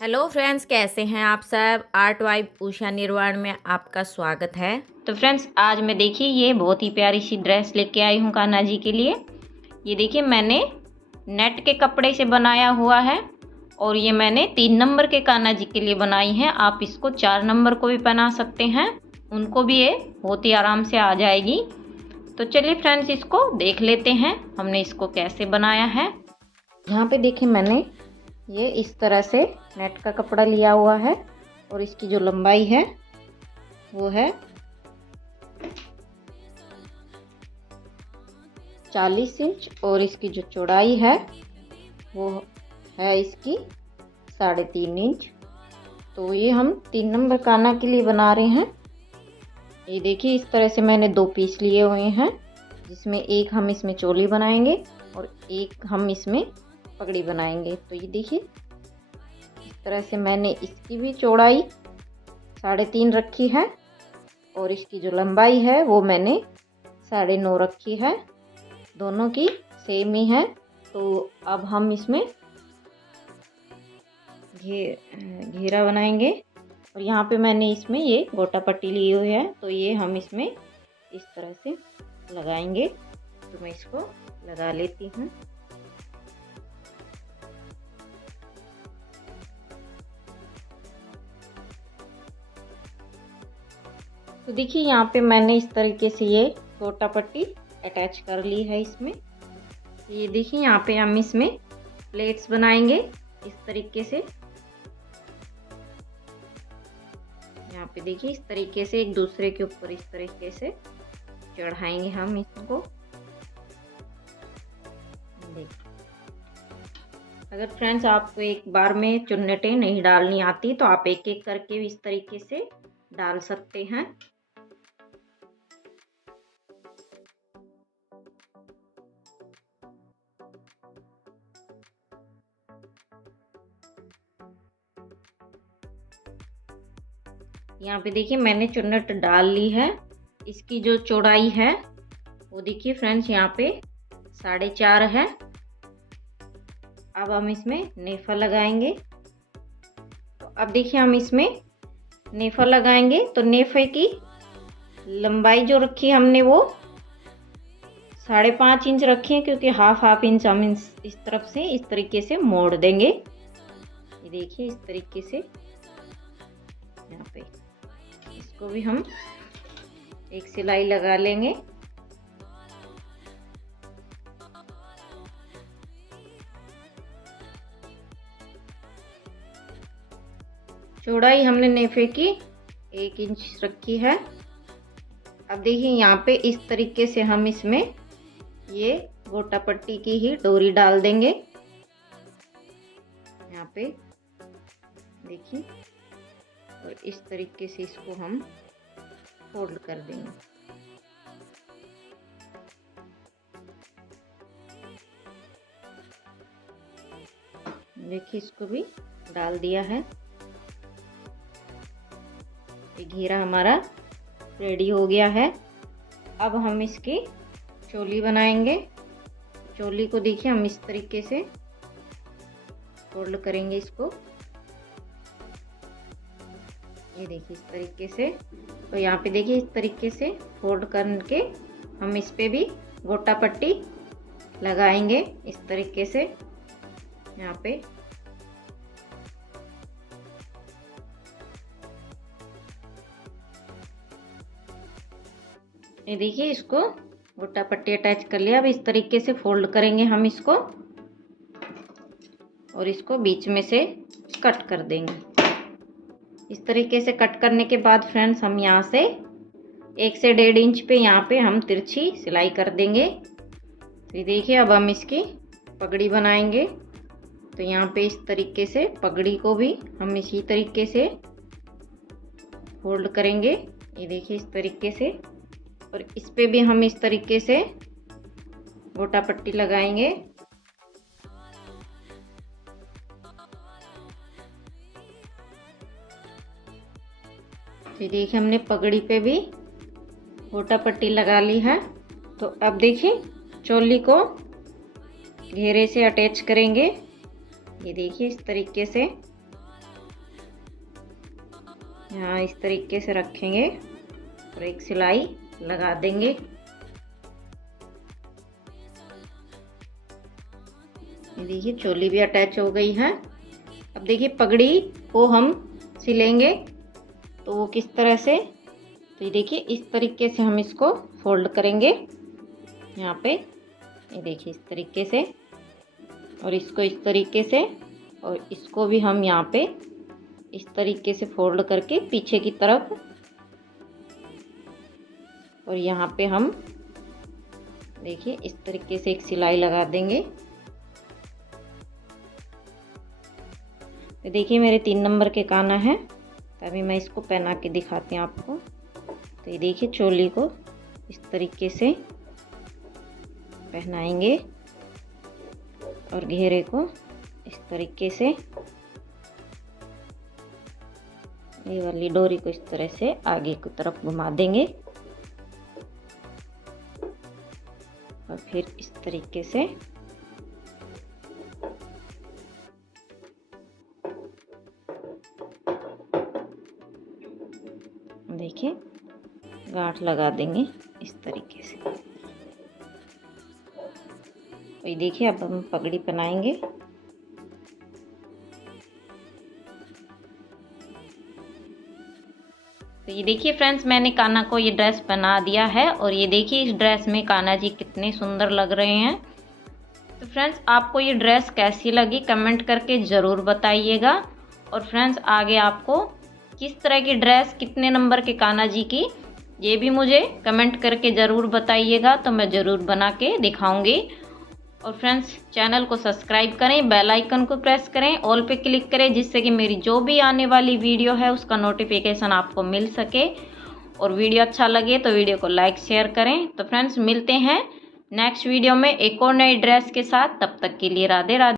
Hello friends, कैसे हैं आप सब। आर्ट वाइब उषा निर्वाण में आपका स्वागत है। तो फ्रेंड्स, आज मैं देखिए ये बहुत ही प्यारी सी ड्रेस लेके आई हूँ कान्हा जी के लिए। ये देखिए मैंने नेट के कपड़े से बनाया हुआ है और ये मैंने 3 नंबर के कान्हा जी के लिए बनाई है। आप इसको 4 नंबर को भी बना सकते हैं, उनको भी ये बहुत ही आराम से आ जाएगी। तो चलिए फ्रेंड्स, इसको देख लेते हैं हमने इसको कैसे बनाया है। यहाँ पे देखिए मैंने ये इस तरह से नेट का कपड़ा लिया हुआ है और इसकी जो लंबाई है वो है 40 इंच और इसकी जो चौड़ाई है वो है इसकी 3.5 इंच। तो ये हम 3 नंबर कान्हा के लिए बना रहे हैं। ये देखिए इस तरह से मैंने 2 पीस लिए हुए हैं, जिसमें एक हम इसमें चोली बनाएंगे और एक हम इसमें पगड़ी बनाएंगे। तो ये देखिए इस तरह से मैंने इसकी भी चौड़ाई 3.5 रखी है और इसकी जो लंबाई है वो मैंने 9.5 रखी है। दोनों की सेम ही है। तो अब हम इसमें घेरा बनाएंगे और यहाँ पे मैंने इसमें ये गोटा पट्टी ली हुई है, तो ये हम इसमें इस तरह से लगाएंगे। तो मैं इसको लगा लेती हूँ। तो देखिए यहाँ पे मैंने इस तरीके से ये गोटा पट्टी अटैच कर ली है इसमें। ये देखिए यहाँ पे हम इसमें प्लेट्स बनाएंगे इस तरीके से। यहाँ पे देखिए इस तरीके से एक दूसरे के ऊपर इस तरीके से चढ़ाएंगे हम इसको। देखिए, अगर फ्रेंड्स आपको एक बार में चुन्नटें नहीं डालनी आती तो आप एक एक करके भी इस तरीके से डाल सकते हैं। यहाँ पे देखिए मैंने चुन्नट डाल ली है। इसकी जो चौड़ाई है वो देखिए फ्रेंड्स यहाँ पे 4.5 है। अब हम इसमें नेफा लगाएंगे। तो अब देखिए हम इसमें नेफा लगाएंगे तो नेफे की लंबाई जो रखी हमने वो 5.5 इंच रखी है, क्योंकि हाफ इंच हम इस तरफ से इस तरीके से मोड़ देंगे। ये देखिए इस तरीके से यहाँ पे इसको भी हम एक सिलाई लगा लेंगे। चौड़ाई हमने नेफे की 1 इंच रखी है। अब देखिए यहाँ पे इस तरीके से हम इसमें ये गोटा पट्टी की ही डोरी डाल देंगे। यहाँ पे देखिए और इस तरीके से इसको हम फोल्ड कर देंगे। देखिए इसको भी डाल दिया है। ये घेरा हमारा रेडी हो गया है। अब हम इसकी चोली बनाएंगे। चोली को देखिए हम इस तरीके से फोल्ड करेंगे इसको। ये देखिए इस तरीके से। तो यहाँ पे देखिए इस तरीके से फोल्ड करके हम इस पे भी गोटा पट्टी लगाएंगे इस तरीके से यहाँ पे। ये देखिए इसको गोटा पट्टी अटैच कर लिया। अब इस तरीके से फोल्ड करेंगे हम इसको और इसको बीच में से कट कर देंगे। इस तरीके से कट करने के बाद फ्रेंड्स हम यहाँ से 1 से 1.5 इंच पे यहाँ पे हम तिरछी सिलाई कर देंगे। तो देखिए अब हम इसकी पगड़ी बनाएंगे। तो यहाँ पे इस तरीके से पगड़ी को भी हम इसी तरीके से फोल्ड करेंगे। ये देखिए इस तरीके से, और इस पे भी हम इस तरीके से गोटा पट्टी लगाएंगे। तो देखिए हमने पगड़ी पे भी गोटा पट्टी लगा ली है। तो अब देखिए चोली को घेरे से अटैच करेंगे। ये देखिए इस तरीके से यहाँ इस तरीके से रखेंगे और एक सिलाई लगा देंगे। ये देखिए चोली भी अटैच हो गई है। अब देखिए पगड़ी को हम सिलेंगे तो वो किस तरह से, तो ये देखिए इस तरीके से हम इसको फोल्ड करेंगे यहाँ पे, ये देखिए इस तरीके से, और इसको इस तरीके से, और इसको भी हम यहाँ पे इस तरीके से फोल्ड करके पीछे की तरफ, और यहाँ पे हम देखिए इस तरीके से एक सिलाई लगा देंगे। तो देखिए मेरे 3 नंबर के काना है, तभी मैं इसको पहना के दिखाती हूँ आपको। तो ये देखिए चोली को इस तरीके से पहनाएंगे और घेरे को इस तरीके से, ये वाली डोरी को इस तरह से आगे की तरफ घुमा देंगे और फिर इस तरीके से देखिए गांठ लगा देंगे इस तरीके से। तो ये देखिए अब हम पगड़ी पहनाएंगे। तो ये देखिए फ्रेंड्स मैंने कान्हा को ये ड्रेस पहना दिया है, और ये देखिए इस ड्रेस में कान्हा जी कितने सुंदर लग रहे हैं। तो फ्रेंड्स आपको ये ड्रेस कैसी लगी कमेंट करके ज़रूर बताइएगा। और फ्रेंड्स आगे आपको किस तरह की ड्रेस, कितने नंबर के कान्हा जी की, ये भी मुझे कमेंट करके ज़रूर बताइएगा, तो मैं ज़रूर बना के दिखाऊंगी। और फ्रेंड्स चैनल को सब्सक्राइब करें, बेल आइकन को प्रेस करें, ऑल पे क्लिक करें, जिससे कि मेरी जो भी आने वाली वीडियो है उसका नोटिफिकेशन आपको मिल सके। और वीडियो अच्छा लगे तो वीडियो को लाइक शेयर करें। तो फ्रेंड्स मिलते हैं नेक्स्ट वीडियो में एक और नई ड्रेस के साथ, तब तक के लिए राधे राधे।